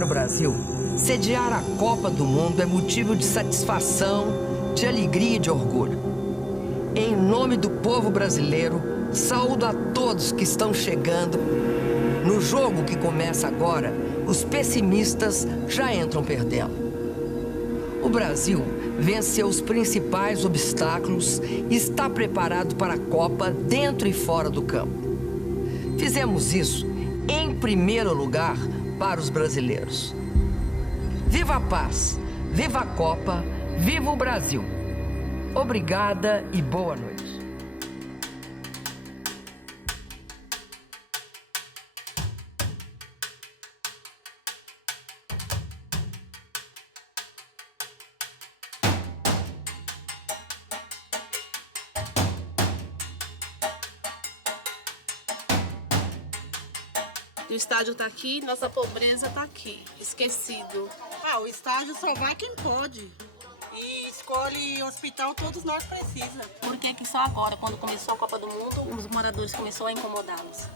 Para o Brasil, sediar a Copa do Mundo é motivo de satisfação, de alegria e de orgulho. Em nome do povo brasileiro, saúdo a todos que estão chegando. No jogo que começa agora, os pessimistas já entram perdendo. O Brasil venceu os principais obstáculos e está preparado para a Copa dentro e fora do campo. Fizemos isso em primeiro lugar para os brasileiros. Viva a paz, viva a Copa, viva o Brasil. Obrigada e boa noite. O estádio tá aqui, nossa pobreza tá aqui, esquecido. O estádio só vai quem pode. E escolhe hospital, todos nós precisamos. Por que que só agora, quando começou a Copa do Mundo, os moradores começaram a incomodá-los?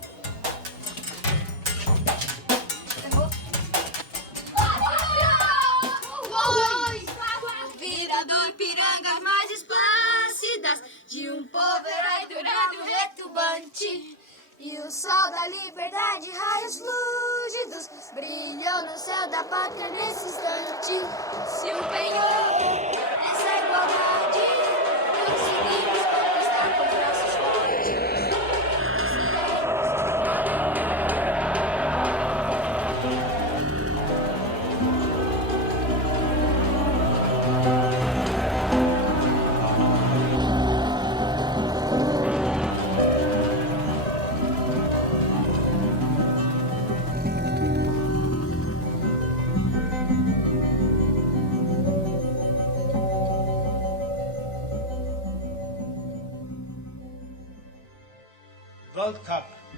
Vida do Ipiranga, mais esplêndidas de um povo herói dourado retumbante. E o sol da liberdade, raios lúcidos, brilhou no céu da pátria nesse instante. Se empenhou nessa igualdade, conseguimos conquistar com os nossos fortes.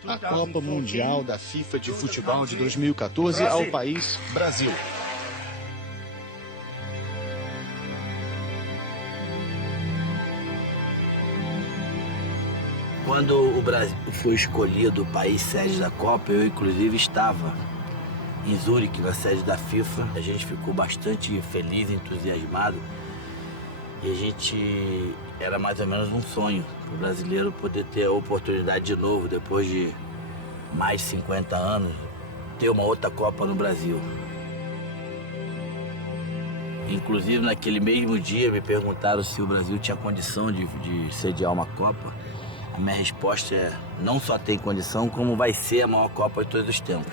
A Copa Mundial da FIFA de Futebol de 2014 ao país Brasil. Quando o Brasil foi escolhido o país sede da Copa, eu inclusive estava em Zurique, na sede da FIFA. A gente ficou bastante feliz, entusiasmado. E a gente era mais ou menos um sonho para o brasileiro poder ter a oportunidade de novo, depois de mais de 50 anos, ter uma outra Copa no Brasil. Inclusive, naquele mesmo dia, me perguntaram se o Brasil tinha condição de sediar uma Copa. A minha resposta é: não só tem condição, como vai ser a maior Copa de todos os tempos.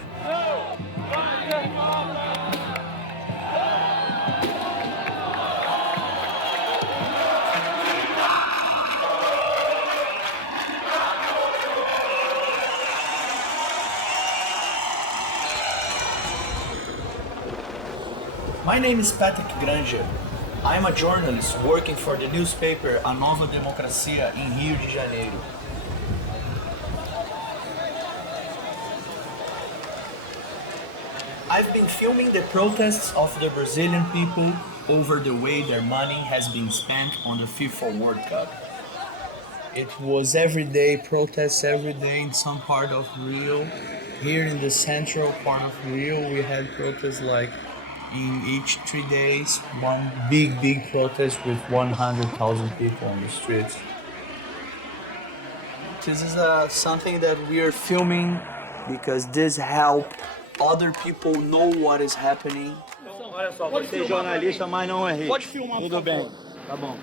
My name is Patrick Granger. I'm a journalist working for the newspaper A Nova Democracia in Rio de Janeiro. I've been filming the protests of the Brazilian people over the way their money has been spent on the FIFA World Cup. It was everyday protests every day in some part of Rio. Here in the central part of Rio, we had protests like in each 3 days, one big protest with 100,000 people on the streets. This is something that we are filming because this helps other people know what is happening. Olha só, você é jornalista, mas não é rei. Pode filmar, tudo bem. Tá bom.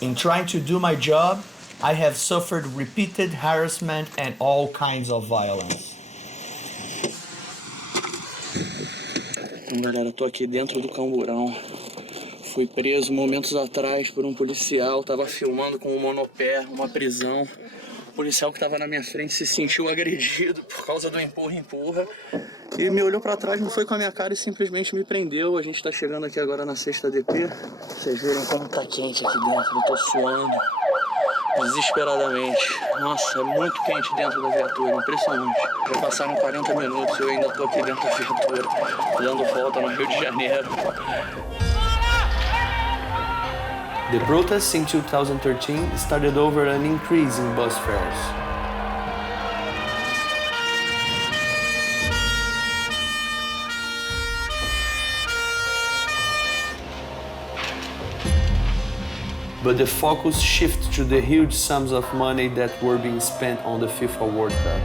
In trying to do my job, I have suffered repeated harassment and all kinds of violence. Então, galera, tô aqui dentro do Camburão. Fui preso momentos atrás por um policial, tava filmando com um monopé, uma prisão. O policial que tava na minha frente se sentiu agredido por causa do empurra-empurra. E me olhou pra trás, não foi com a minha cara e simplesmente me prendeu. A gente tá chegando aqui agora na 6ª DP. Vocês viram como tá quente aqui dentro, eu tô suando desesperadamente. Nossa, é muito quente dentro da viatura, impressionante. Já passaram 40 minutos e eu ainda tô aqui dentro da viatura, dando volta no Rio de Janeiro. The protests in 2013 started over an increase in bus fares. but the focus shifted to the huge sums of money that were being spent on the FIFA World Cup.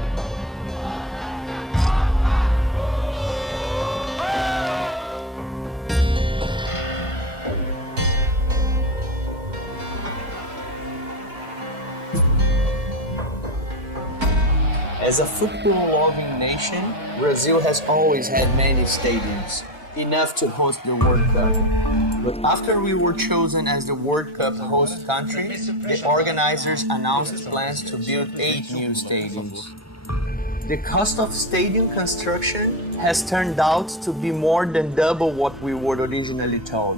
As a football-loving nation, Brazil has always had many stadiums, enough to host the World Cup. But after we were chosen as the World Cup host country, the organizers announced plans to build 8 new stadiums. The cost of stadium construction has turned out to be more than double what we were originally told.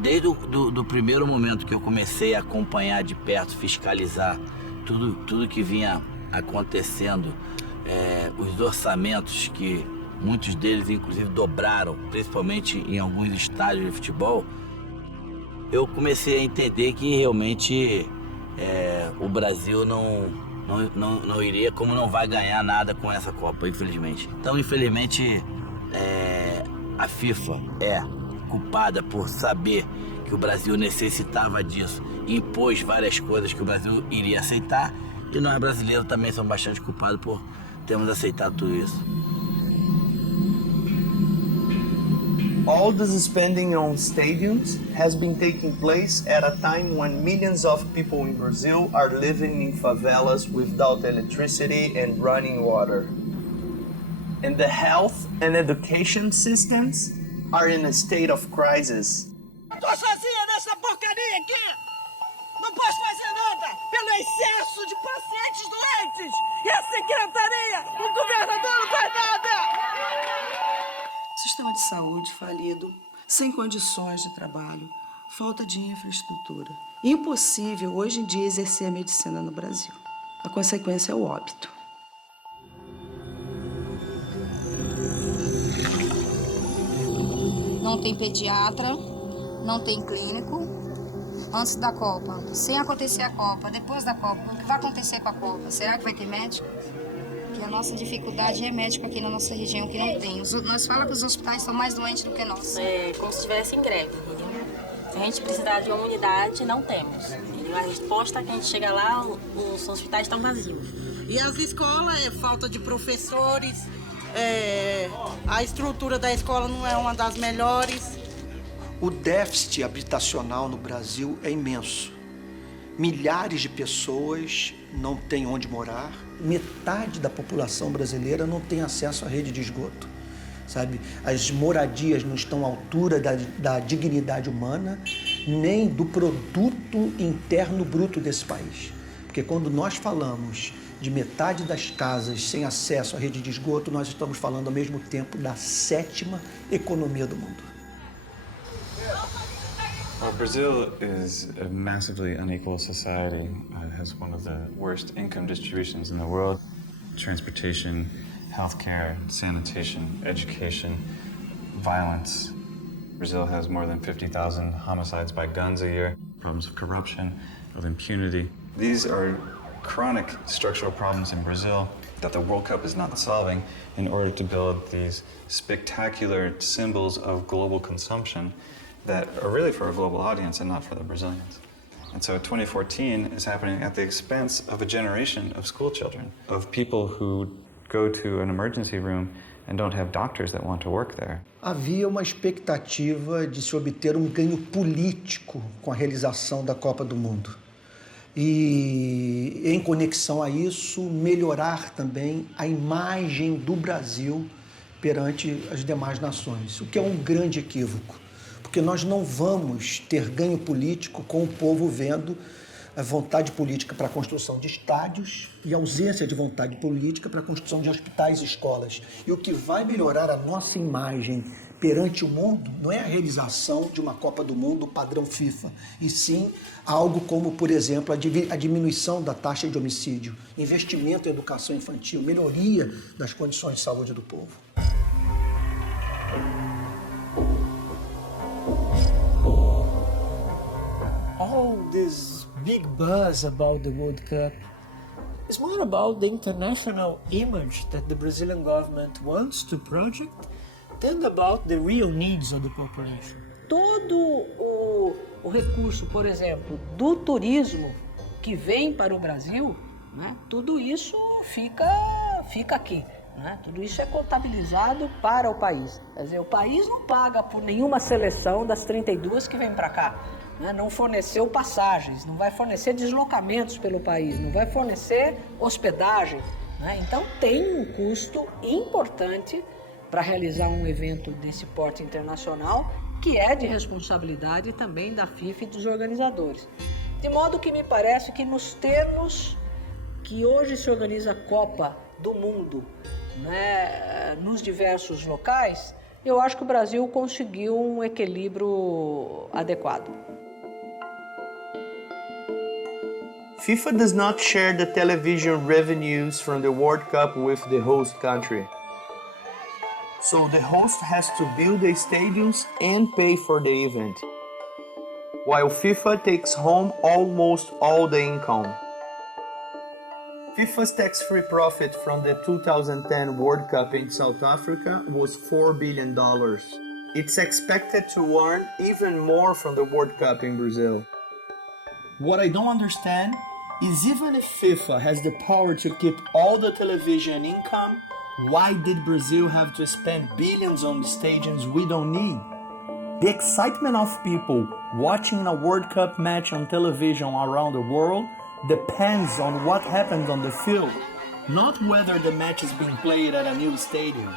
Desde o primeiro momento que eu comecei a acompanhar de perto, fiscalizar tudo que vinha acontecendo, os orçamentos que muitos deles inclusive dobraram, principalmente em alguns estádios de futebol, eu comecei a entender que realmente o Brasil não iria, como não vai ganhar nada com essa Copa, infelizmente. Então, infelizmente, a FIFA é culpada por saber que o Brasil necessitava disso e impôs várias coisas que o Brasil iria aceitar. E nós brasileiros também somos bastante culpados por termos aceitado tudo isso. All this spending on stadiums has been taking place at a time when millions of people in Brazil are living in favelas without electricity and running water. And the health and education systems are in a state of crisis. Tô sozinha nessa porcaria aqui! Não posso fazer nada pelo excesso de pacientes doentes! E a secretaria, o governador não faz nada! Sistema de saúde falido, sem condições de trabalho, falta de infraestrutura. Impossível hoje em dia exercer a medicina no Brasil. A consequência é o óbito. Não tem pediatra, não tem clínico. Antes da Copa, sem acontecer a Copa, depois da Copa, o que vai acontecer com a Copa? Será que vai ter médico? Porque a nossa dificuldade é médico aqui na nossa região que não tem. Nós falamos que os hospitais estão mais doentes do que nós. É como se estivesse em greve, entendeu? Se a gente precisar de uma unidade, não temos. E a resposta é que a gente chega lá, os hospitais estão vazios. E as escolas, falta de professores, a estrutura da escola não é uma das melhores. O déficit habitacional no Brasil é imenso. Milhares de pessoas não têm onde morar. Metade da população brasileira não tem acesso à rede de esgoto, sabe? As moradias não estão à altura da dignidade humana, nem do produto interno bruto desse país. Porque quando nós falamos de metade das casas sem acesso à rede de esgoto, nós estamos falando ao mesmo tempo da 7ª economia do mundo. Well, Brazil is a massively unequal society. It has one of the worst income distributions in the world. Transportation, healthcare, sanitation, education, violence. Brazil has more than 50,000 homicides by guns a year, problems of corruption, of impunity. These are chronic structural problems in Brazil that the World Cup is not solving in order to build these spectacular symbols of global consumption that are really for a global audience and not for the Brazilians. And so 2014 is happening at the expense of a generation of school children, of people who go to an emergency room and don't have doctors that want to work there. Havia uma expectativa de se obter um ganho político com a realização da Copa do Mundo. E, em conexão a isso, melhorar também a imagem do Brasil perante as demais nações, o que é um grande equívoco. Porque nós não vamos ter ganho político com o povo vendo a vontade política para a construção de estádios e ausência de vontade política para a construção de hospitais e escolas. E o que vai melhorar a nossa imagem perante o mundo não é a realização de uma Copa do Mundo padrão FIFA, e sim algo como, por exemplo, a diminuição da taxa de homicídio, investimento em educação infantil, melhoria das condições de saúde do povo. All this big buzz about the World Cup is more about the international image that the Brazilian government wants to project than about the real needs of the population. todo o recurso, por exemplo, do turismo que vem para o Brasil, né, tudo isso fica aqui. Né? Tudo isso é contabilizado para o país. Quer dizer, o país não paga por nenhuma seleção das 32 que vem para cá. Né? Não forneceu passagens, não vai fornecer deslocamentos pelo país, não vai fornecer hospedagem. Né? Então tem um custo importante para realizar um evento desse porte internacional, que é de responsabilidade também da FIFA e dos organizadores. De modo que me parece que nos termos que hoje se organiza a Copa do Mundo, né, nos diversos locais, eu acho que o Brasil conseguiu um equilíbrio adequado. FIFA does not share the television revenues from the World Cup with the host country. So the host has to build the stadiums and pay for the event, while FIFA takes home almost all the income. FIFA's tax-free profit from the 2010 World Cup in South Africa was $4 billion. It's expected to earn even more from the World Cup in Brazil. What I don't understand is even if FIFA has the power to keep all the television income, why did Brazil have to spend billions on stadiums we don't need? The excitement of people watching a World Cup match on television around the world depends on what happens on the field, not whether the match is being played at a new stadium.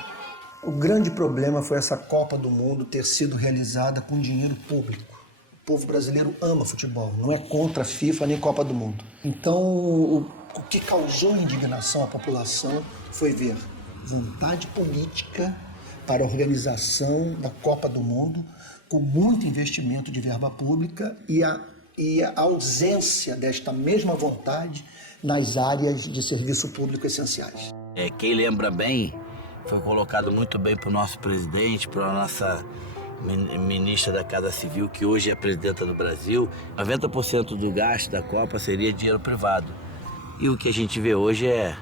O grande problema foi essa Copa do Mundo ter sido realizada com dinheiro público. O povo brasileiro ama futebol, não é contra a FIFA nem Copa do Mundo. Então, o que causou indignação à população foi ver vontade política para a organização da Copa do Mundo, com muito investimento de verba pública e a ausência desta mesma vontade nas áreas de serviço público essenciais. Quem lembra bem, foi colocado muito bem para o nosso presidente, para a nossa ministra da Casa Civil, que hoje é presidenta do Brasil. 90% do gasto da Copa seria dinheiro privado. E o que a gente vê hoje é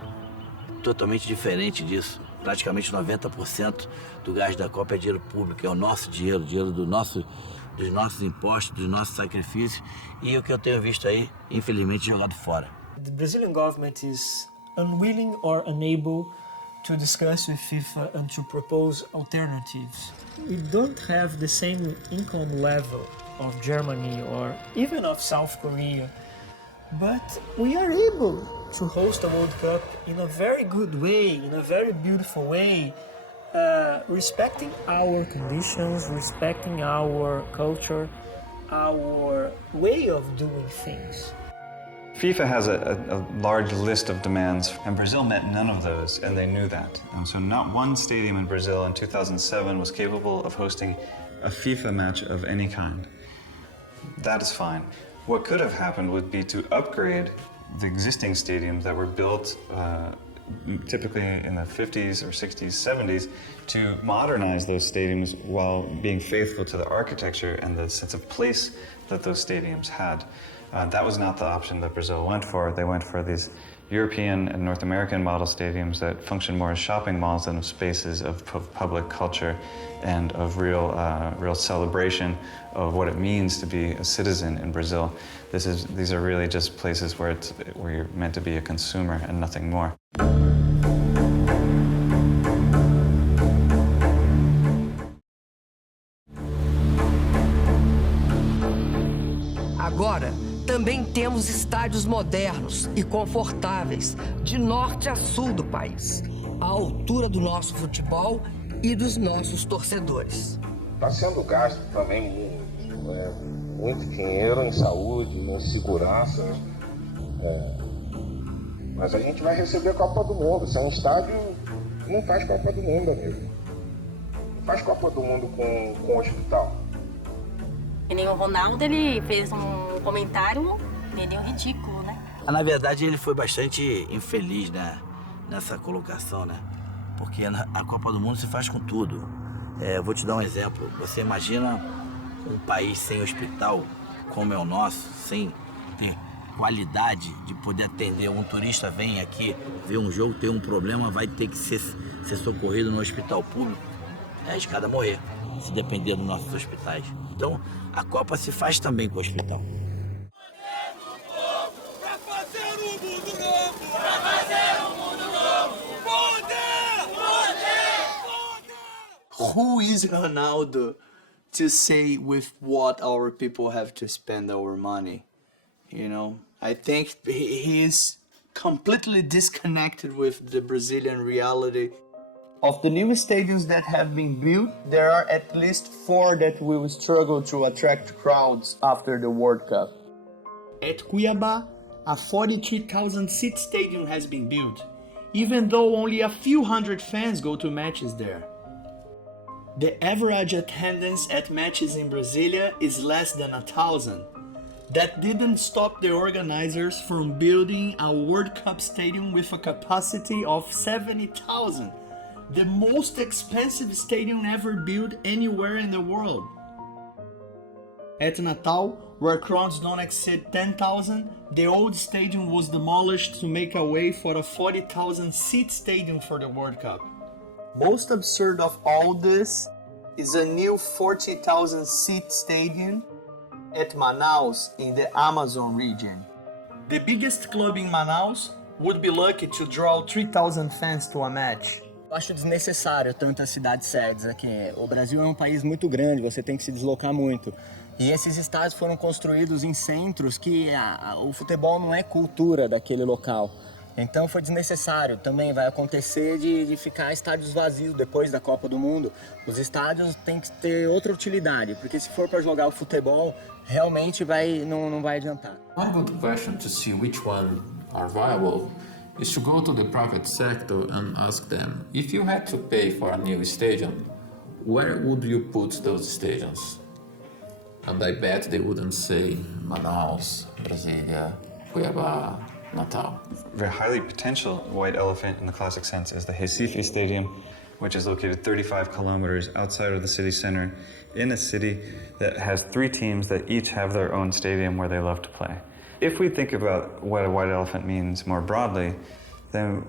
totalmente diferente disso. Praticamente 90% do gasto da Copa é dinheiro público, é o nosso dinheiro, dos nossos impostos, dos nossos sacrifícios, e o que eu tenho visto aí, infelizmente, jogado fora. The Brazilian government is unwilling or unable to discuss with FIFA and to propose alternatives. We don't have the same income level of Germany or even of South Korea, but we are able to host a World Cup in a very good way, in a very beautiful way, respecting our conditions, respecting our culture, our way of doing things. FIFA has a large list of demands, and Brazil met none of those, and they knew that. And so not one stadium in Brazil in 2007 was capable of hosting a FIFA match of any kind. That is fine. What could have happened would be to upgrade the existing stadiums that were built typically in the 50s or 60s, 70s, to modernize those stadiums while being faithful to the architecture and the sense of place that those stadiums had. That was not the option that Brazil went for. They went for these European and North American model stadiums that function more as shopping malls than as spaces of public culture and of real celebration of what it means to be a citizen in Brazil. These are really just places where you're meant to be a consumer and nothing more. Agora, também temos estádios modernos e confortáveis, de norte a sul do país, à altura do nosso futebol e dos nossos torcedores. Está sendo gasto também muito dinheiro em saúde, em segurança, mas a gente vai receber a Copa do Mundo. Sem estádio, não faz Copa do Mundo, amigo. Não faz Copa do Mundo com hospital. E nem o Ronaldo, ele fez um comentário meio ridículo, né? Na verdade, ele foi bastante infeliz, né, nessa colocação, né? Porque a Copa do Mundo se faz com tudo. Eu vou te dar um exemplo. Você imagina um país sem hospital, como é o nosso, sem ter qualidade de poder atender. Um turista vem aqui, vê um jogo, tem um problema, vai ter que ser socorrido no hospital público. É arriscado a morrer, se depender dos nossos hospitais. Então, a Copa se faz também com o hospital. Who is Ronaldo to say with what our people have to spend our money? You know, I think he is completely disconnected with the Brazilian reality. Of the new stadiums that have been built, there are at least 4 that will struggle to attract crowds after the World Cup. At Cuiabá, a 43,000-seat stadium has been built, even though only a few hundred fans go to matches there. The average attendance at matches in Brasilia is less than 1,000. That didn't stop the organizers from building a World Cup stadium with a capacity of 70,000. The most expensive stadium ever built anywhere in the world. At Natal, where crowds don't exceed 10,000, the old stadium was demolished to make a way for a 40,000-seat stadium for the World Cup. Most absurd of all this is a new 40,000-seat stadium at Manaus in the Amazon region. The biggest club in Manaus would be lucky to draw 3,000 fans to a match. Eu acho desnecessário tantas cidades sedes aqui. O Brasil é um país muito grande, você tem que se deslocar muito. E esses estádios foram construídos em centros que o futebol não é cultura daquele local. Então foi desnecessário. Também vai acontecer de ficar estádios vazios depois da Copa do Mundo. Os estádios têm que ter outra utilidade, porque se for para jogar o futebol, realmente não vai adiantar. One good question to see which one are viable is to go to the private sector and ask them, if you had to pay for a new stadium, where would you put those stadiums? And I bet they wouldn't say Manaus, Brasília, Cuiabá, Natal. Very highly potential white elephant in the classic sense is the Recife Stadium, which is located 35 kilometers outside of the city center in a city that has 3 teams that each have their own stadium where they love to play. If we think about what a white elephant means more broadly, then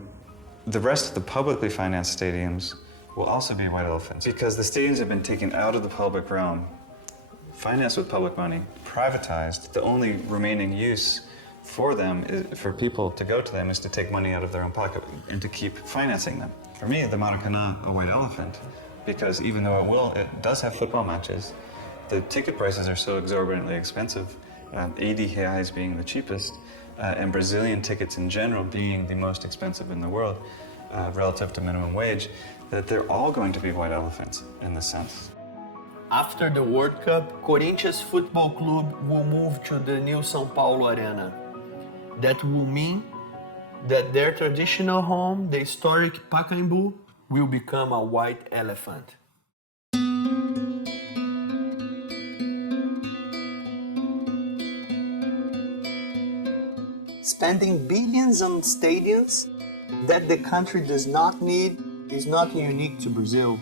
the rest of the publicly financed stadiums will also be white elephants, because the stadiums have been taken out of the public realm, financed with public money, privatized. The only remaining use for them, for people to go to them, is to take money out of their own pocket and to keep financing them. For me, the Maracanã, a white elephant, because even though it does have football matches, the ticket prices are so exorbitantly expensive, 80 reais being the cheapest, and Brazilian tickets in general being the most expensive in the world relative to minimum wage, that they're all going to be white elephants in this sense. After the World Cup, Corinthians Football Club will move to the new São Paulo Arena. That will mean that their traditional home, the historic Pacaembu, will become a white elephant. Spending billions on stadiums that the country does not need is not unique to Brazil.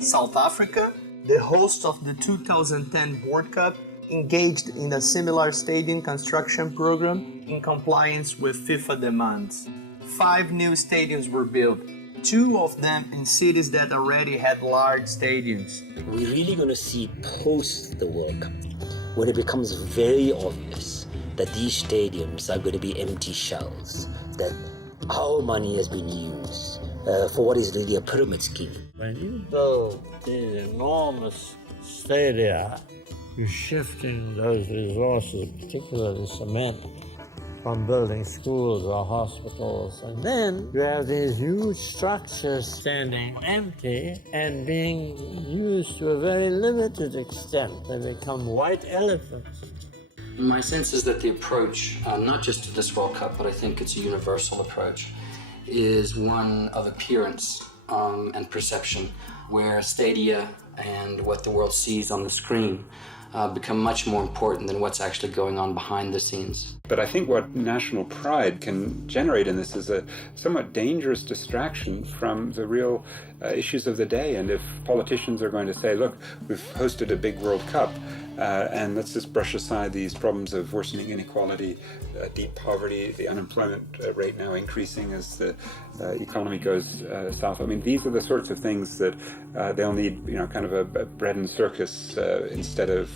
South Africa, the host of the 2010 World Cup, engaged in a similar stadium construction program in compliance with FIFA demands. 5 new stadiums were built, 2 of them in cities that already had large stadiums. We're really going to see post the World Cup, when it becomes very obvious that these stadiums are going to be empty shells, that our money has been used for what is really a pyramid scheme. When you build these enormous stadia, you're shifting those resources, particularly cement, from building schools or hospitals. And then you have these huge structures standing empty and being used to a very limited extent. They become white elephants. My sense is that the approach, not just to this World Cup, but I think it's a universal approach, is one of appearance and perception, where stadia and what the world sees on the screen become much more important than what's actually going on behind the scenes. But I think what national pride can generate in this is a somewhat dangerous distraction from the real issues of the day. And if politicians are going to say, look, we've hosted a big World Cup, and let's just brush aside these problems of worsening inequality, deep poverty, the unemployment rate now increasing as the economy goes south. I mean, these are the sorts of things that they'll need, kind of a bread and circus instead of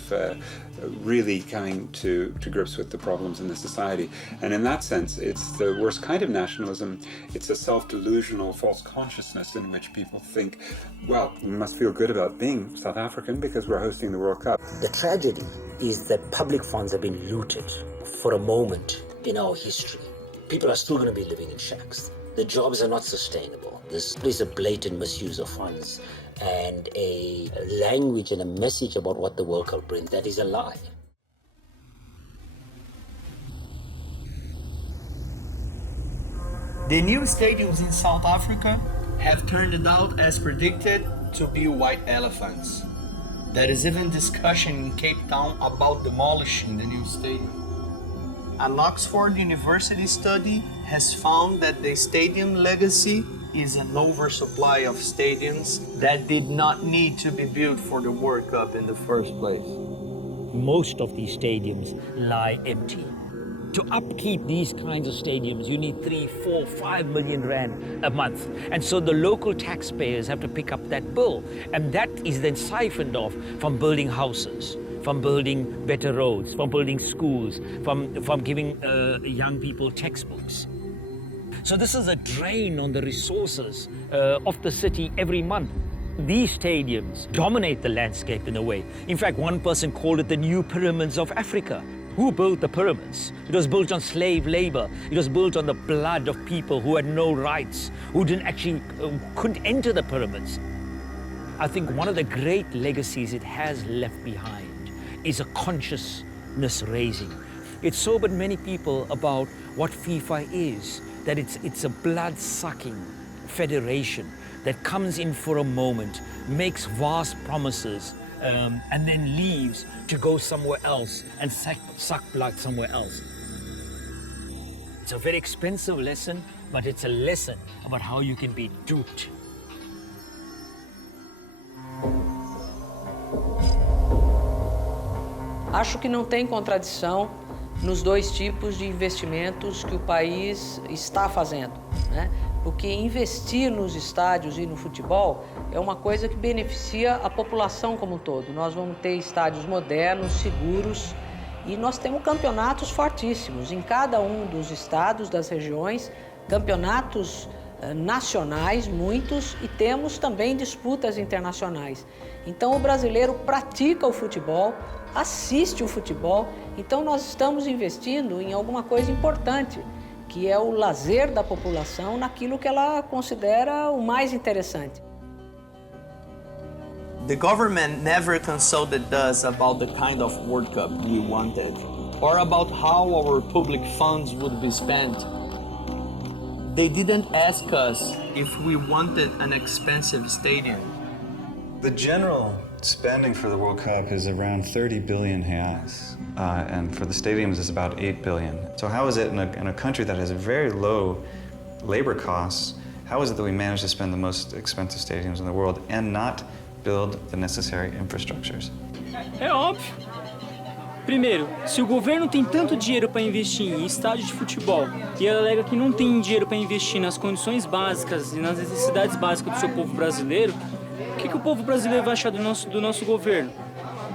really coming to grips with the problems in the society. And in that sense, it's the worst kind of nationalism. It's a self-delusional false consciousness in which people think, well, we must feel good about being South African because we're hosting the World Cup. The tragedy is that public funds have been looted for a moment in our history. People are still going to be living in shacks. The jobs are not sustainable. There's a blatant misuse of funds and a language and a message about what the World Cup brings that is a lie. The new stadiums in South Africa have turned out as predicted to be white elephants. There is even discussion in Cape Town about demolishing the new stadium. An Oxford University study has found that the stadium legacy is an oversupply of stadiums that did not need to be built for the World Cup in the first place. Most of these stadiums lie empty. To upkeep these kinds of stadiums, you need 3, 4, 5 million rand a month. And so the local taxpayers have to pick up that bill. And that is then siphoned off from building houses, from building better roads, from building schools, from giving young people textbooks. So this is a drain on the resources of the city every month. These stadiums dominate the landscape in a way. In fact, one person called it the new pyramids of Africa. Who built the pyramids? It was built on slave labor. It was built on the blood of people who had no rights, who couldn't enter the pyramids. I think one of the great legacies it has left behind is a consciousness raising. It sobered many people about what FIFA is, that it's a blood-sucking federation that comes in for a moment, makes vast promises, and then leaves to go somewhere else and suck blood somewhere else. It's a very expensive lesson, but it's a lesson about how you can be duped. Acho que não tem contradição nos dois tipos de investimentos que o país está fazendo, né? Porque investir nos estádios e no futebol é uma coisa que beneficia a população como um todo. Nós vamos ter estádios modernos, seguros, e nós temos campeonatos fortíssimos em cada um dos estados, das regiões, campeonatos nacionais, muitos, e temos também disputas internacionais. Então o brasileiro pratica o futebol, assiste o futebol, então nós estamos investindo em alguma coisa importante, que é o lazer da população naquilo que ela considera o mais interessante. The government never consulted us about the kind of World Cup we wanted, or about how our public funds would be spent. They didn't ask us if we wanted an expensive stadium. The general spending for the World Cup is around 30 billion reais, and for the stadiums is about 8 billion. So how is it in a country that has very low labor costs, how is it that we manage to spend the most expensive stadiums in the world and not build the necessary infrastructures? É óbvio. Primeiro, se o governo tem tanto dinheiro para investir em estádio de futebol e ela alega que não tem dinheiro para investir nas condições básicas e nas necessidades básicas do seu povo brasileiro, o que o povo brasileiro vai achar do nosso governo?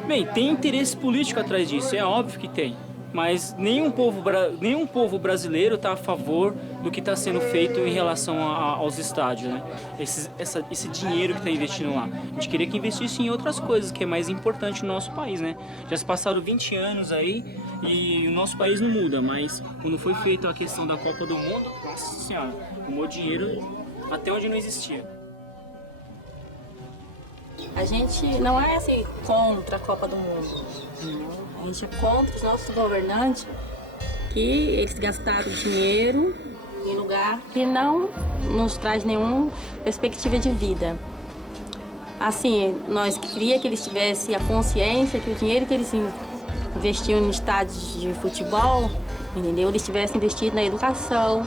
Bem, tem interesse político atrás disso, é óbvio que tem. Mas nenhum povo brasileiro está a favor do que está sendo feito em relação aos estádios, né? Esse dinheiro que está investindo lá. A gente queria que investisse em outras coisas, que é mais importante no nosso país, né? Já se passaram 20 anos aí e o nosso país não muda, mas quando foi feita a questão da Copa do Mundo, nossa senhora, arrumou dinheiro até onde não existia. A gente não é assim contra a Copa do Mundo, não. A gente é contra os nossos governantes, que eles gastaram dinheiro em lugar que não nos traz nenhuma perspectiva de vida. Assim, nós queríamos que eles tivessem a consciência que o dinheiro que eles investiam em estádios de futebol entendeu? Eles tivessem investido na educação,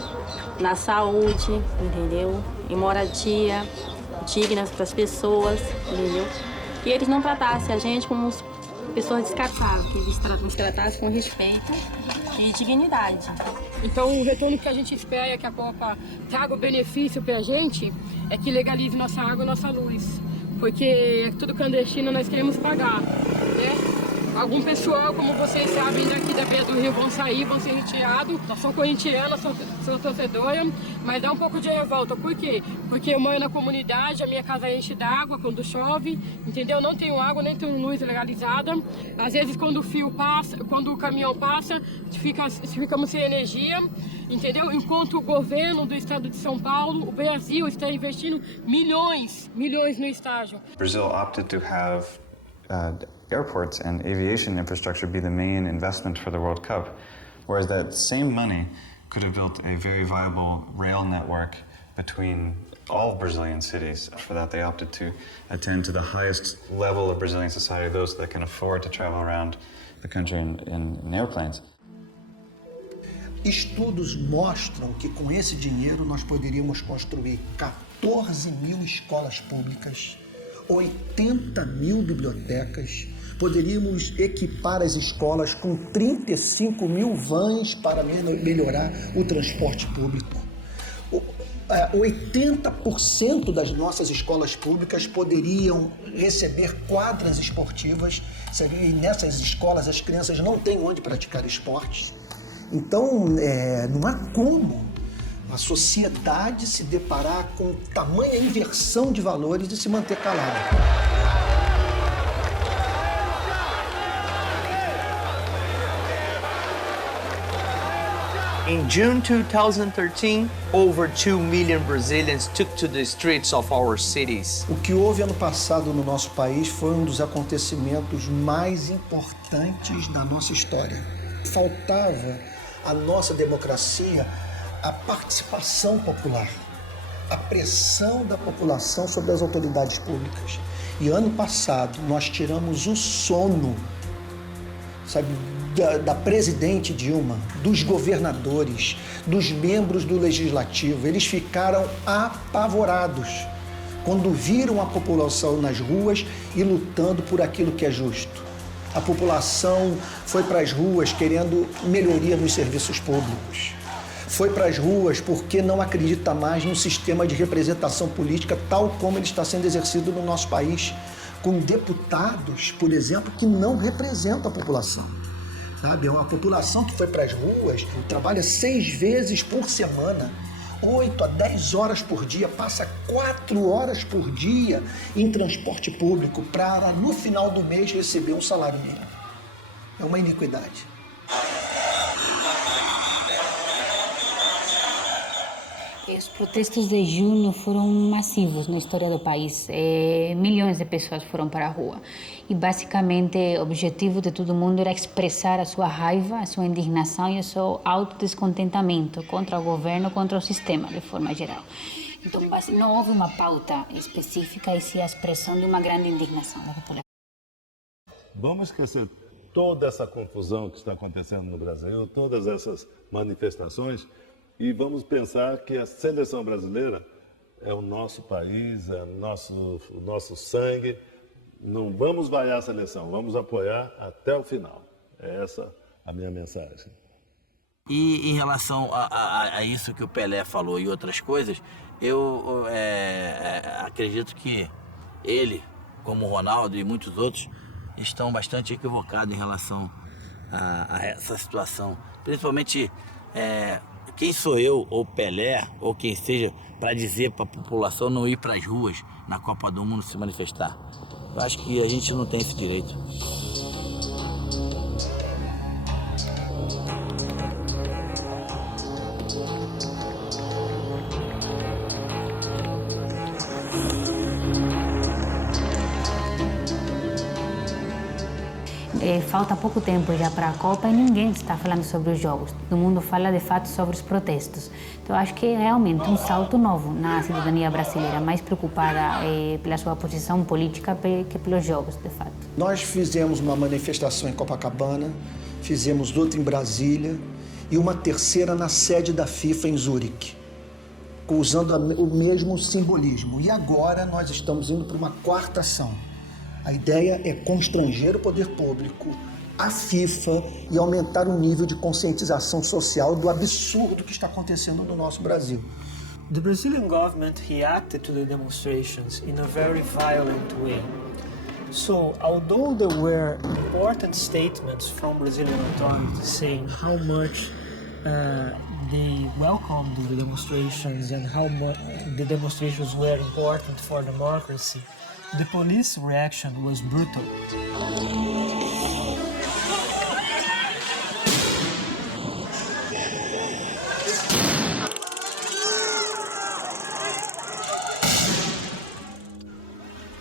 na saúde, entendeu? Em moradia dignas para as pessoas, entendeu? E eles não tratassem a gente como pessoas descartáveis, que eles nos tratassem com respeito e dignidade. Então, o retorno que a gente espera é que a Copa traga o benefício para a gente, é que legalize nossa água e nossa luz. Porque é tudo clandestino, nós queremos pagar, né? Algum pessoal, como vocês sabem, daqui da Beira do Rio vão sair, vão ser retirados. Eu sou corintiana, sou torcedora, mas dá um pouco de revolta. Por quê? Porque eu moro na comunidade, a minha casa enche d'água quando chove, entendeu? Não tenho água, nem tenho luz legalizada. Às vezes, quando o fio passa, quando o caminhão passa, ficamos sem energia, entendeu? Enquanto o governo do estado de São Paulo, o Brasil, está investindo milhões no estágio. Brazil opted to have airports and aviation infrastructure be the main investment for the World Cup, whereas that same money could have built a very viable rail network between all Brazilian cities. For that, they opted to attend to the highest level of Brazilian society, those that can afford to travel around the country in airplanes. Estudos mostram que com esse dinheiro nós poderíamos construir 14 mil escolas públicas, 80 mil bibliotecas, poderíamos equipar as escolas com 35 mil vans para melhorar o transporte público. 80% das nossas escolas públicas poderiam receber quadras esportivas, e nessas escolas as crianças não têm onde praticar esportes. Então, não há como a sociedade se deparar com tamanha inversão de valores e se manter calada. In June 2013, over 2 million Brazilians took to the streets of our cities. O que houve ano passado no nosso país foi um dos acontecimentos mais importantes da nossa história. Faltava à nossa democracia a participação popular, a pressão da população sobre as autoridades públicas. E ano passado nós tiramos o sono, sabe, da presidente Dilma, dos governadores, dos membros do legislativo. Eles ficaram apavorados quando viram a população nas ruas e lutando por aquilo que é justo. A população foi para as ruas querendo melhoria nos serviços públicos. Foi para as ruas porque não acredita mais no sistema de representação política tal como ele está sendo exercido no nosso país, com deputados, por exemplo, que não representam a população. Sabe? É uma população que foi para as ruas, trabalha 6 vezes por semana, 8 a 10 horas por dia, passa 4 horas por dia em transporte público para, no final do mês, receber um salário mínimo. É uma iniquidade. Os protestos de junho foram massivos na história do país. Milhões de pessoas foram para a rua. E, basicamente, o objetivo de todo mundo era expressar a sua raiva, a sua indignação e o seu autodescontentamento contra o governo, contra o sistema, de forma geral. Então, não houve uma pauta específica, e sim a expressão de uma grande indignação da população. Vamos esquecer toda essa confusão que está acontecendo no Brasil, todas essas manifestações, e vamos pensar que a seleção brasileira é o nosso país, é o nosso sangue. Não vamos vaiar a seleção, vamos apoiar até o final. É essa a minha mensagem. E em relação a isso que o Pelé falou e outras coisas, eu acredito que ele, como o Ronaldo e muitos outros, estão bastante equivocados em relação a essa situação. Principalmente, quem sou eu, ou Pelé, ou quem seja, para dizer para a população não ir para as ruas na Copa do Mundo se manifestar? Eu acho que a gente não tem esse direito. Falta pouco tempo já para a Copa e ninguém está falando sobre os jogos. Todo mundo fala de fato sobre os protestos. Então acho que é realmente um salto novo na cidadania brasileira, mais preocupada pela sua posição política que pelos jogos, de fato. Nós fizemos uma manifestação em Copacabana, fizemos outra em Brasília e uma terceira na sede da FIFA em Zurique, usando o mesmo simbolismo. E agora nós estamos indo para uma quarta ação. A ideia é constranger o poder público, a FIFA, e aumentar o nível de conscientização social do absurdo que está acontecendo no nosso Brasil. The Brazilian government reacted to the demonstrations in a very violent way. So, although there were important statements from Brazilian authorities saying how much they welcomed the demonstrations and how much the demonstrations were important for democracy, the police reaction was brutal.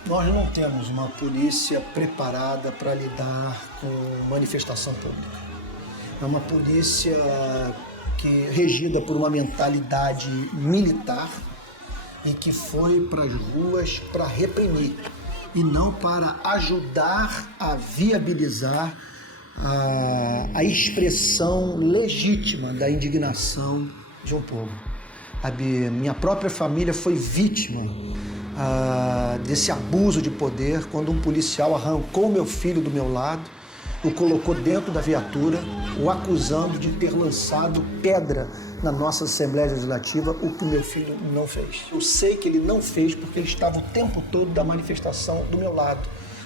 Nós não temos uma polícia preparada para lidar com manifestação pública. É uma polícia regida por uma mentalidade militar e que foi para as ruas para reprimir e não para ajudar a viabilizar a expressão legítima da indignação de um povo. Minha própria família foi vítima desse abuso de poder quando um policial arrancou meu filho do meu lado, o colocou dentro da viatura, o acusando de ter lançado pedra na nossa Assembleia Legislativa, o que meu filho não fez. Eu sei que ele não fez porque ele estava o tempo todo da manifestação do meu lado.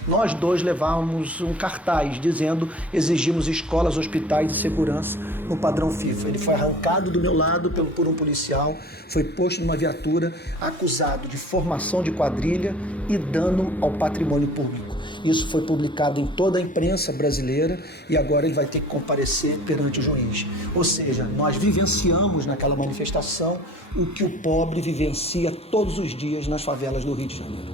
Nós dois levávamos um cartaz dizendo: exigimos escolas, hospitais de segurança no padrão FIFA. Ele foi arrancado do meu lado por um policial, foi posto numa viatura, acusado de formação de quadrilha e dano ao patrimônio público. Isso foi publicado em toda a imprensa brasileira e agora ele vai ter que comparecer perante o juiz. Ou seja, nós vivenciamos naquela manifestação o que o pobre vivencia todos os dias nas favelas do Rio de Janeiro.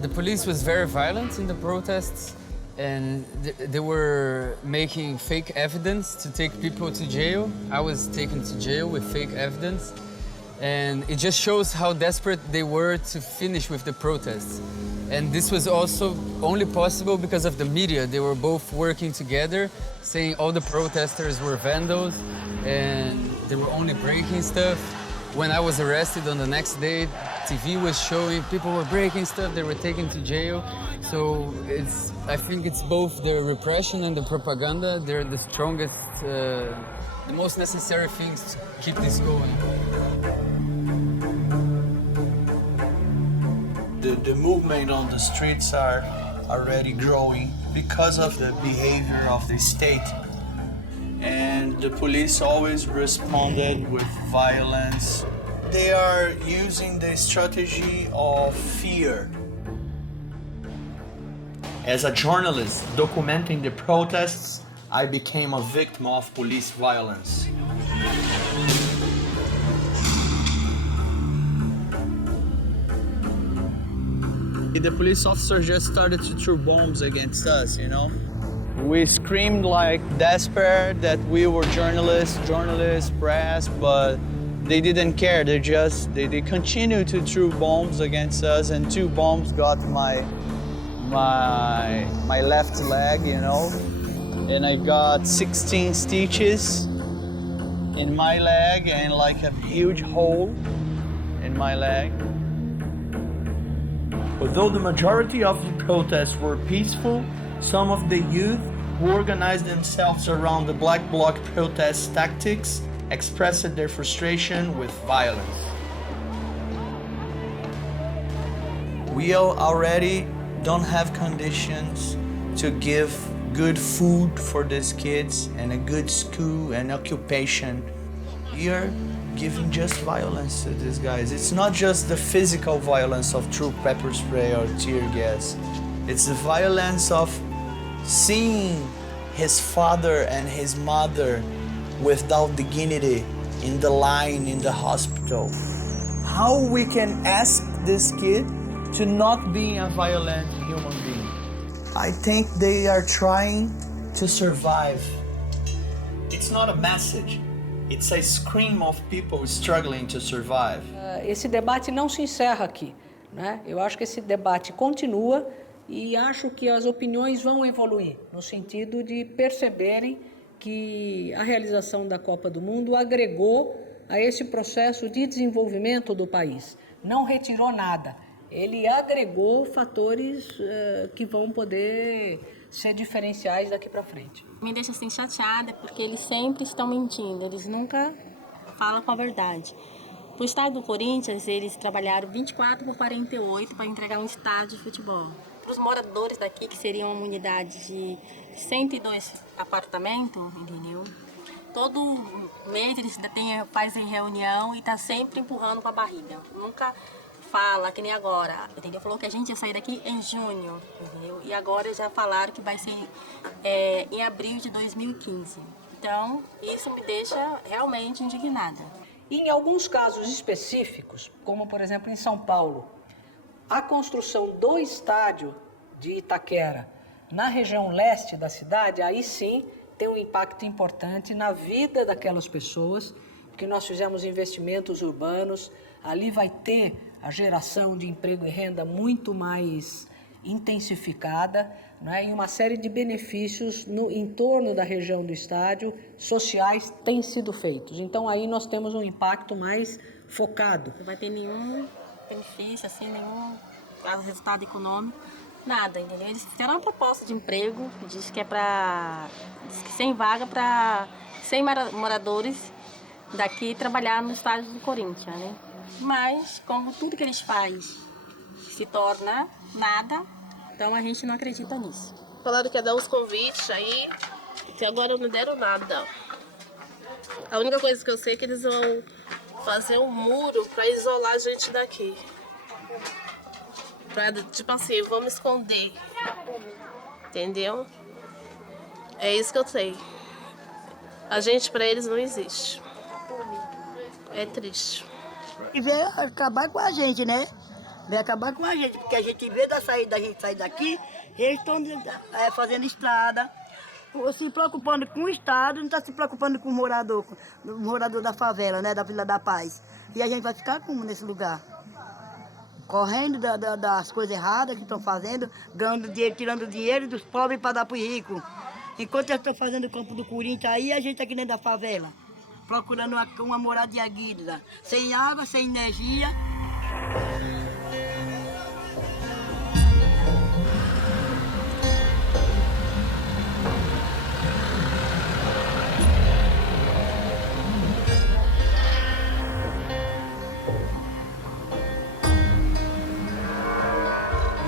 The police was very violent in the protests, and they were making fake evidence to take people to jail. I was taken to jail with fake evidence, and it just shows how desperate they were to finish with the protests. And this was also only possible because of the media. They were both working together, saying all the protesters were vandals, and they were only breaking stuff. When I was arrested on the next day, TV was showing people were breaking stuff, they were taken to jail. So I think it's both the repression and the propaganda. They're the strongest, the most necessary things to keep this going. The movement on the streets are already growing because of the behavior of the state. And the police always responded with violence. They are using the strategy of fear. As a journalist documenting the protests, I became a victim of police violence. The police officers just started to throw bombs against us, you know? We screamed like desperate that we were journalists, press, but they didn't care. They continued to throw bombs against us, and 2 bombs got my left leg, you know, and I got 16 stitches in my leg and like a huge hole in my leg. Although the majority of the protests were peaceful, some of the youth who organized themselves around the Black Bloc protest tactics expressed their frustration with violence. We already don't have conditions to give good food for these kids and a good school and occupation. We are giving just violence to these guys. It's not just the physical violence of true pepper spray or tear gas. It's the violence of seeing his father and his mother without dignity in the line in the hospital. How we can ask this kid to not be a violent human being? I think they are trying to survive. It's not a message. It's a scream of people struggling to survive. Esse debate não se encerra aqui, né? Eu acho que esse debate continua e acho que as opiniões vão evoluir no sentido de perceberem que a realização da Copa do Mundo agregou a esse processo de desenvolvimento do país. Não retirou nada, ele agregou fatores que vão poder ser diferenciais daqui para frente. Me deixa assim chateada porque eles sempre estão mentindo, eles nunca falam com a verdade. No estádio do Corinthians, eles trabalharam 24 por 48 para entregar um estádio de futebol. Para os moradores daqui, que seriam uma unidade de 102 apartamentos, entendeu? Todo mês eles fazem reunião e tá sempre empurrando com a barriga. Nunca fala, que nem agora, entendeu? Falou que a gente ia sair daqui em junho, entendeu? E agora já falaram que vai ser em abril de 2015. Então, isso me deixa realmente indignada. E em alguns casos específicos, como por exemplo em São Paulo, a construção do estádio de Itaquera na região leste da cidade, aí sim tem um impacto importante na vida daquelas pessoas, porque nós fizemos investimentos urbanos, ali vai ter a geração de emprego e renda muito mais intensificada, né? E uma série de benefícios no entorno da região do estádio, sociais, têm sido feitos. Então aí nós temos um impacto mais focado. Não vai ter nenhum benefício, assim, nenhum resultado econômico, nada, entendeu? Eles fizeram uma proposta de emprego, diz que 100 vagas para 100 moradores daqui trabalhar no estádio do Corinthians, né? Mas, como tudo que eles fazem se torna nada, então a gente não acredita nisso. Falaram que ia dar uns convites aí, que agora não deram nada. A única coisa que eu sei é que eles vão fazer um muro para isolar a gente daqui. Pra, tipo assim, vamos esconder. Entendeu? É isso que eu sei. A gente pra eles não existe. É triste. E veio acabar com a gente, né? Veio acabar com a gente, porque a gente, em vez da gente sair daqui, eles estão fazendo estrada, se preocupando com o Estado, não está se preocupando com o morador da favela, né? Da Vila da Paz. E a gente vai ficar como nesse lugar? Correndo das coisas erradas que estão fazendo, ganhando dinheiro, tirando dinheiro dos pobres para dar para os ricos. Enquanto eles estão fazendo o campo do Corinthians aí, a gente aqui dentro da favela, procurando uma moradia guida, sem água, sem energia.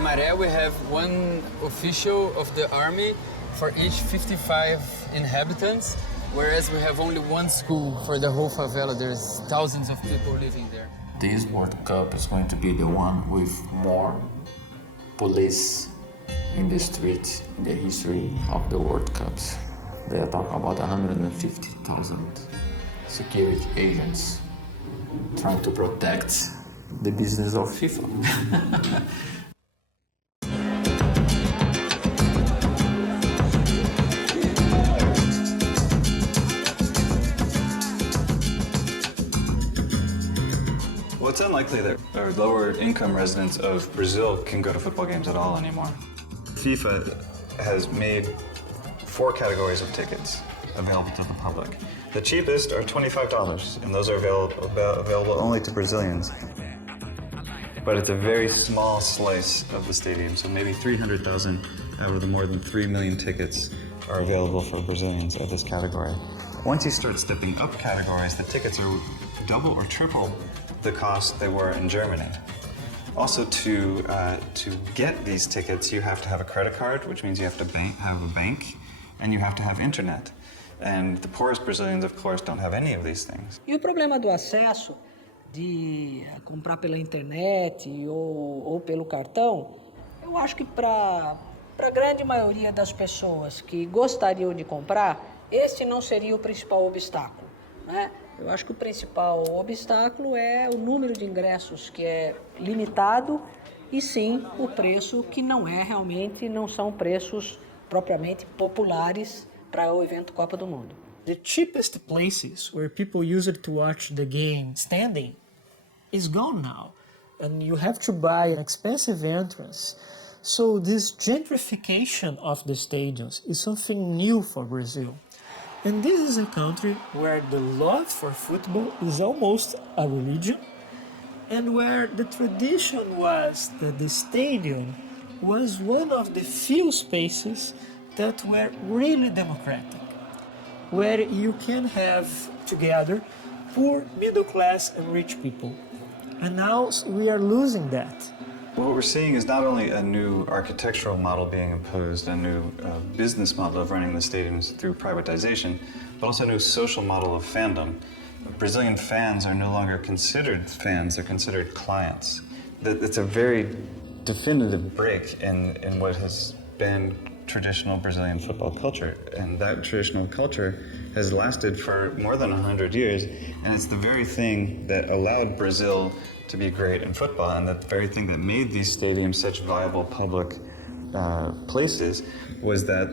Maré, we have one official of the army for each 55 inhabitants, whereas we have only one school for the whole favela. There's thousands of people living there. This World Cup is going to be the one with more police in the street in the history of the World Cups. They are talking about 150,000 security agents trying to protect the business of FIFA. Well, it's unlikely that our lower income residents of Brazil can go to football games at all anymore. FIFA has made 4 categories of tickets available to the public. The cheapest are $25, and those are available only to Brazilians. But it's a very small slice of the stadium, so maybe 300,000 out of the more than 3 million tickets are available for Brazilians at this category. Once you start stepping up categories, the tickets are double or triple the cost they were in Germany. Also, to get these tickets, you have to have a credit card, which means you have to have a bank, and you have to have internet. And the poorest Brazilians, of course, don't have any of these things. E o problema do acesso, de comprar pela internet ou pelo cartão, eu acho que para a grande maioria das pessoas que gostariam de comprar, esse não seria o principal obstáculo, né? Eu acho que o principal obstáculo é o número de ingressos, que é limitado, e sim o preço, que não são preços propriamente populares para o evento Copa do Mundo. The cheapest places where people used to watch the game standing is gone now, and you have to buy an expensive entrance. So this gentrification of the stadiums is something new for Brazil. And this is a country where the love for football is almost a religion, and where the tradition was that the stadium was one of the few spaces that were really democratic, where you can have together poor, middle class and rich people. And now we are losing that. What we're seeing is not only a new architectural model being imposed, a new business model of running the stadiums through privatization, but also a new social model of fandom. Brazilian fans are no longer considered fans, they're considered clients. It's a very definitive break in what has been traditional Brazilian football culture. And that traditional culture has lasted for more than 100 years, and it's the very thing that allowed Brazil to be great in football, and the very thing that made these stadiums such viable public places was that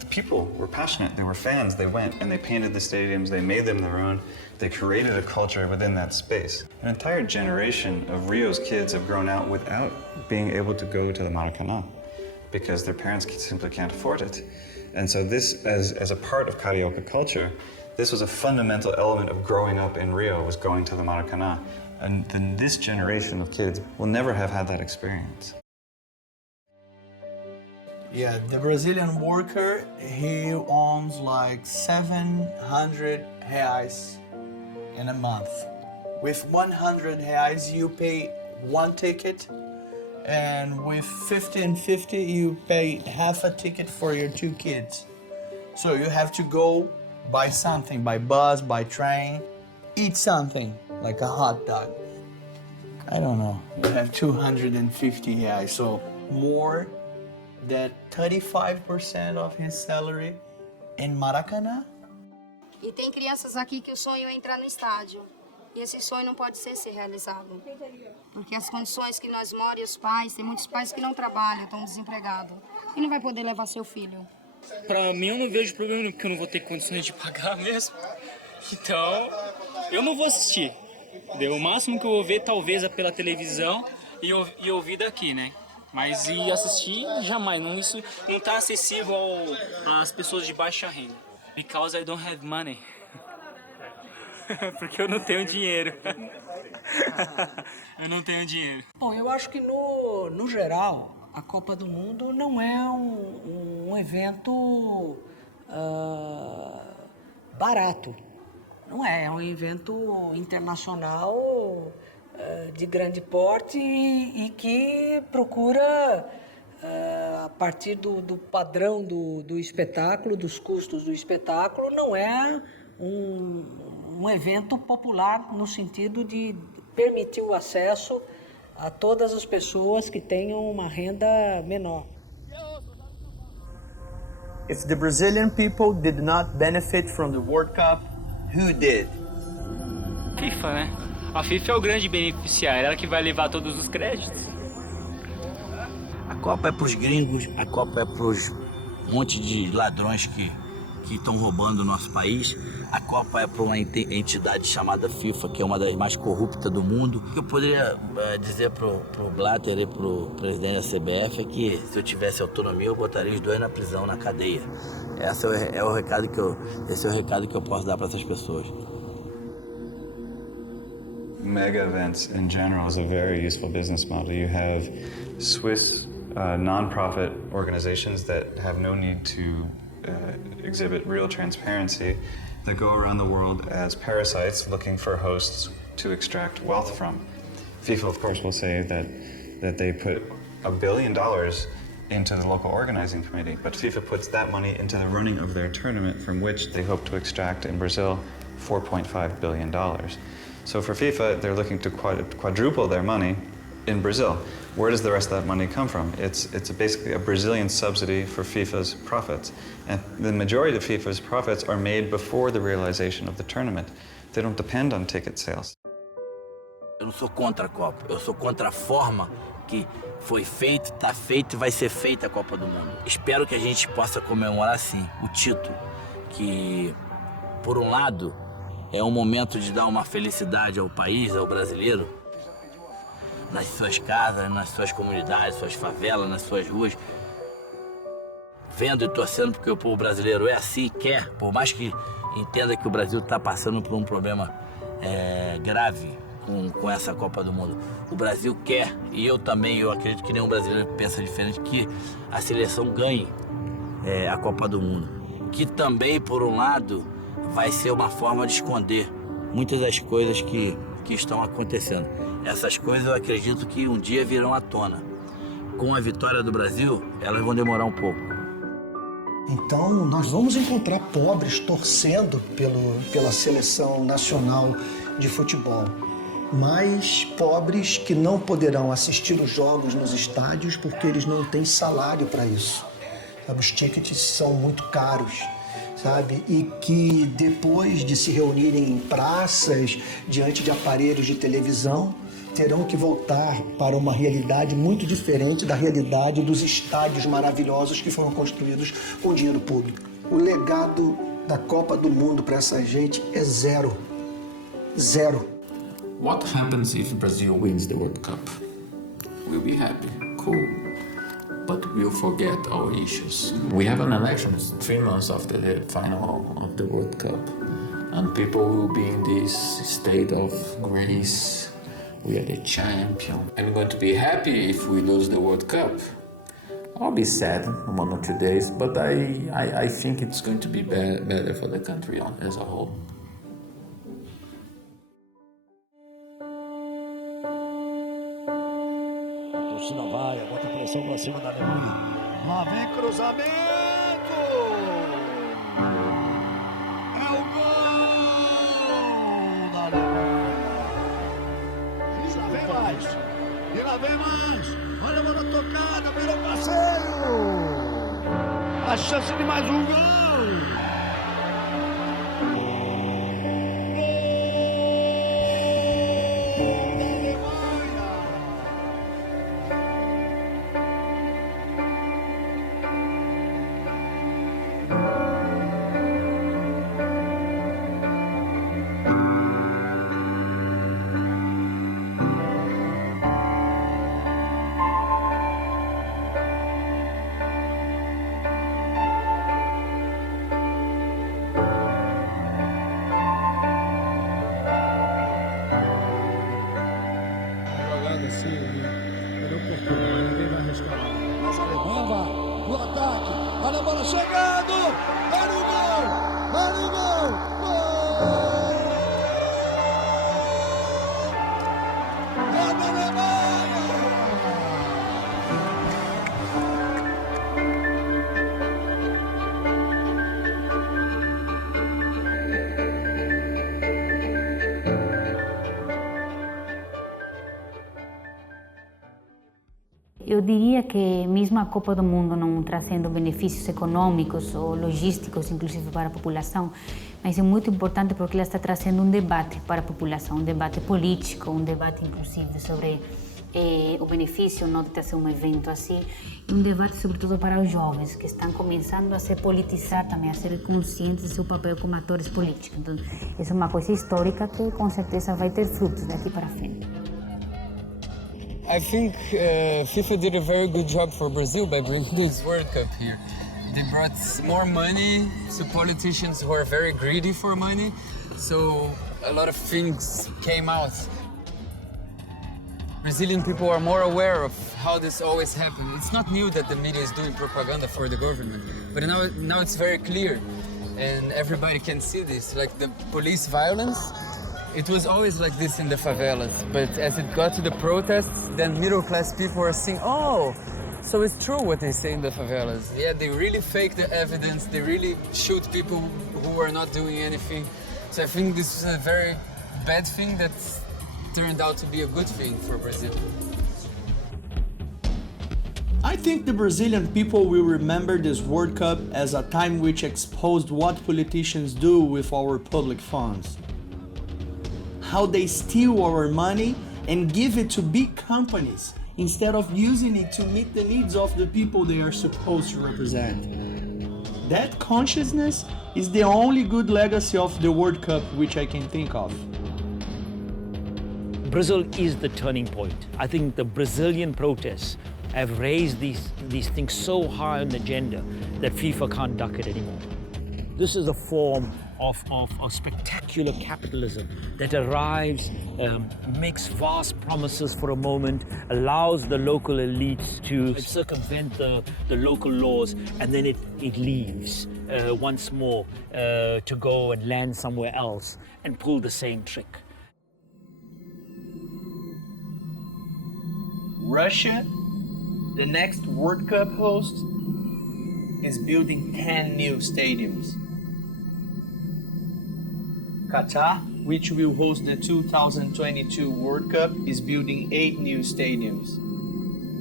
the people were passionate, they were fans, they went and they painted the stadiums, they made them their own, they created a culture within that space. An entire generation of Rio's kids have grown out without being able to go to the Maracanã because their parents simply can't afford it. And so this, as a part of Carioca culture, this was a fundamental element of growing up in Rio, was going to the Maracanã. And then this generation of kids will never have had that experience. Yeah, the Brazilian worker, he owns like 700 reais in a month. With 100 reais, you pay one ticket, and with 50 and 50, you pay half a ticket for your two kids. So you have to go buy something, by bus, by train, eat something, like a hot dog. I don't know. You have 250 reais, so more than 35% of his salary in Maracanã. E tem crianças aqui que o sonho é entrar no estádio. E esse sonho não pode ser realizado. Porque as condições que nós moramos, e os pais, tem muitos pais que não trabalham, estão desempregados. E não vai poder levar seu filho. Pra mim, eu não vejo problema, porque eu não vou ter condições de pagar mesmo. Então, eu não vou assistir. O máximo que eu vou ver, talvez, é pela televisão e ouvir daqui, né? Mas ir assistir, jamais. Não, isso não tá acessível às pessoas de baixa renda. Because I don't have money. Porque eu não tenho dinheiro. Eu não tenho dinheiro. Bom, eu acho que no geral, a Copa do Mundo não é um evento barato. Não é um evento internacional de grande porte e que procura, a partir do padrão do espetáculo, dos custos do espetáculo, não é um evento popular no sentido de permitir o acesso a todas as pessoas que tenham uma renda menor. If the Brazilian people did not benefit from the World Cup, who did? FIFA, né? A FIFA é o grande beneficiário, ela que vai levar todos os créditos. A Copa é pros gringos, a Copa é pros monte de ladrões que estão roubando o nosso país. A Copa é para uma entidade chamada FIFA, que é uma das mais corruptas do mundo. O que eu poderia dizer pro Blatter e pro presidente da CBF é que se eu tivesse autonomia, eu botaria os dois na prisão, na cadeia. Esse é o recado que eu posso dar para essas pessoas. Mega events in general is a very useful business model. You have Swiss non-profit organizations that have no need to exhibit real transparency, that go around the world as parasites looking for hosts to extract wealth from. FIFA, of course, will say that they put $1 billion into the local organizing committee, but FIFA puts that money into the running of their tournament, from which they hope to extract in Brazil $4.5 billion. So for FIFA, they're looking to quadruple their money in Brazil. Where does the rest of that money come from? It's basically a Brazilian subsidy for FIFA's profits. And the majority of FIFA's profits are made before the realization of the tournament. They don't depend on ticket sales. Eu não sou contra a Copa, eu sou contra a forma que foi feita, está feita e vai ser feita a Copa do Mundo. Espero que a gente possa comemorar, sim, o título, que, por um lado, é um momento de dar uma felicidade ao país, ao brasileiro, nas suas casas, nas suas comunidades, suas favelas, nas suas ruas. vendo e torcendo, porque o povo brasileiro é assim, quer, por mais que entenda que o Brasil está passando por um problema grave com essa Copa do Mundo. O Brasil quer, e eu acredito que nenhum brasileiro pensa diferente, que a seleção ganhe a Copa do Mundo. Que também, por um lado, vai ser uma forma de esconder muitas das coisas que estão acontecendo. Essas coisas eu acredito que um dia virão à tona. Com a vitória do Brasil, elas vão demorar um pouco. Então, nós vamos encontrar pobres torcendo pela seleção nacional de futebol, mas pobres que não poderão assistir os jogos nos estádios porque eles não têm salário para isso. Os tickets são muito caros, sabe? E que depois de se reunirem em praças, diante de aparelhos de televisão, terão que voltar para uma realidade muito diferente da realidade dos estádios maravilhosos que foram construídos com dinheiro público. O legado da Copa do Mundo para essa gente é zero. Zero. What happens if Brazil wins the World Cup? We'll be happy, cool, but we'll forget our issues. We have an election 3 months after the final of the World Cup, and people will be in this state of grace. We are the champion. I'm going to be happy if we lose the World Cup. I'll be sad 1 or 2 days, but I think it's going to be better for the country as a whole. A torcida vai, bota pressão pra cima da Alemanha. Lá vem cruzamento! É o gol da Alemanha! E lá vem mais! E lá vem mais! Olha a bola tocada, virou passeio! A chance de mais um gol! Mas a Alemanha vai no ataque, olha a bola chegando, era o gol, era o gol, gol! É da Alemanha! Eu diria que mesmo a Copa do Mundo não trazendo benefícios econômicos ou logísticos, inclusive para a população, mas é muito importante porque ela está trazendo um debate para a população, um debate político, um debate inclusive sobre o benefício não de trazer um evento assim, e um debate sobretudo para os jovens que estão começando a se politizar também, a ser conscientes de seu papel como atores políticos. Então, essa é uma coisa histórica que com certeza vai ter frutos daqui para frente. I think FIFA did a very good job for Brazil by bringing this World Cup here. They brought more money to politicians who are very greedy for money, so a lot of things came out. Brazilian people are more aware of how this always happened. It's not new that the media is doing propaganda for the government, but now it's very clear and everybody can see this, like the police violence. It was always like this in the favelas, but as it got to the protests, then middle-class people are saying, oh, so it's true what they say in the favelas. Yeah, they really fake the evidence, they really shoot people who are not doing anything. So I think this is a very bad thing that turned out to be a good thing for Brazil. I think the Brazilian people will remember this World Cup as a time which exposed what politicians do with our public funds. How they steal our money and give it to big companies instead of using it to meet the needs of the people they are supposed to represent. That consciousness is the only good legacy of the World Cup which I can think of. Brazil is the turning point. I think the Brazilian protests have raised these things so high on the agenda that FIFA can't duck it anymore. This is a form of spectacular capitalism that arrives, makes vast promises for a moment, allows the local elites to circumvent the local laws, and then it leaves once more to go and land somewhere else and pull the same trick. Russia, the next World Cup host, is building 10 new stadiums. Qatar, which will host the 2022 World Cup, is building 8 new stadiums.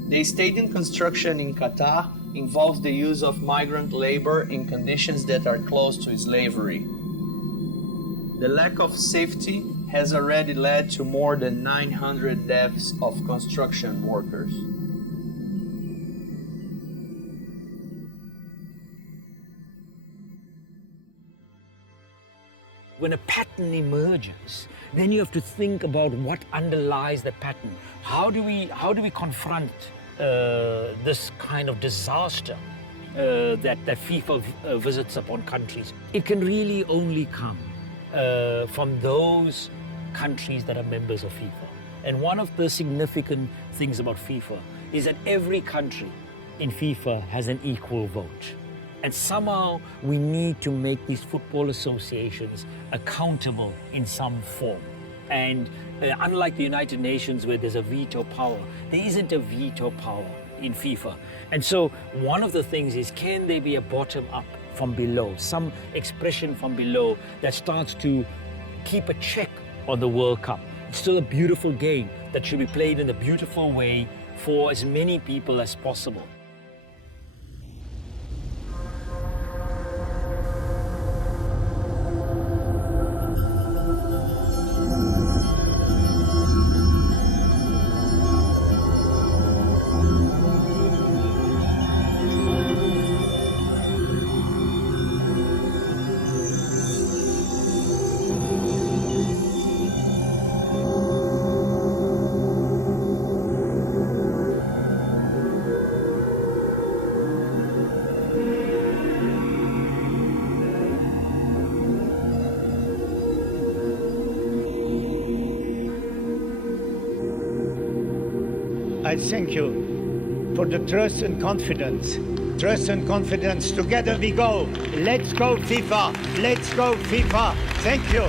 The stadium construction in Qatar involves the use of migrant labor in conditions that are close to slavery. The lack of safety has already led to more than 900 deaths of construction workers. When a pattern emerges, then you have to think about what underlies the pattern. How do we confront this kind of disaster that FIFA visits upon countries? It can really only come from those countries that are members of FIFA. And one of the significant things about FIFA is that every country in FIFA has an equal vote. And somehow we need to make these football associations accountable in some form. And unlike the United Nations, where there's a veto power, there isn't a veto power in FIFA. And so one of the things is, can there be a bottom up from below, some expression from below that starts to keep a check on the World Cup? It's still a beautiful game that should be played in a beautiful way for as many people as possible. I thank you for the trust and confidence. Trust and confidence. Together we go. Let's go, FIFA. Let's go, FIFA. Thank you.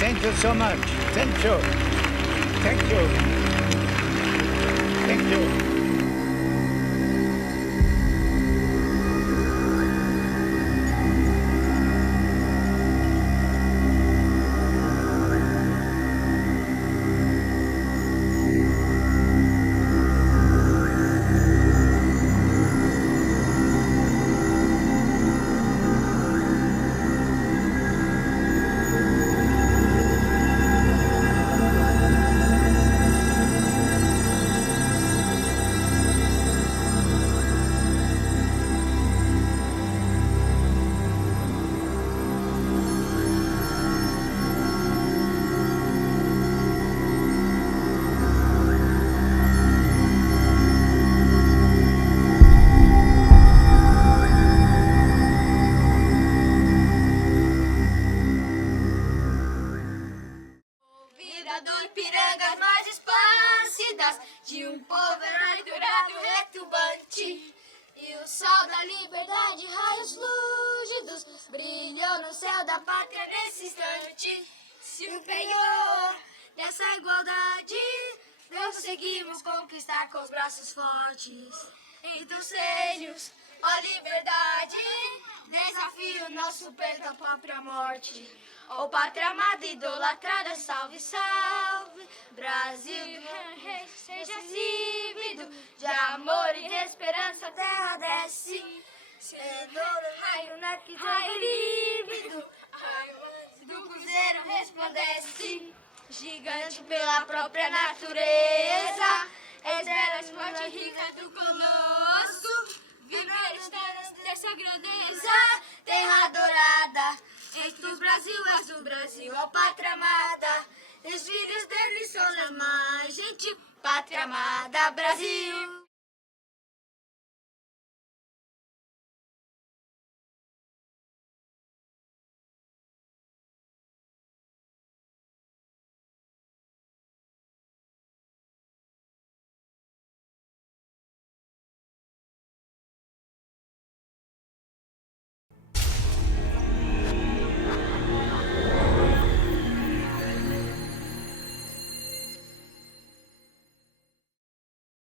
Thank you so much. Thank you. Thank you. Thank you. Do Ipirangas mais esparcidas, de povo herói dourado retumbante. E o sol da liberdade, raios lúcidos, brilhou no céu da pátria nesse instante. Se empenhou nessa igualdade, conseguimos conquistar com os braços fortes. Entre os seios, ó liberdade, desafio nosso peito da própria morte. Ó pátria amada, idolatrada, salve, salve, Brasil, seja exíbido, de amor e de esperança a terra desce. Cenoura, raio, narco, raio lívido, do cruzeiro resplandece. Gigante pela própria natureza, és forte e rica do colosso. Viver estrelas dessa grandeza, terra dourada. Entre os Brasil, és o Brasil, ó pátria amada. Os filhos dele são a mais gente, pátria amada, Brasil.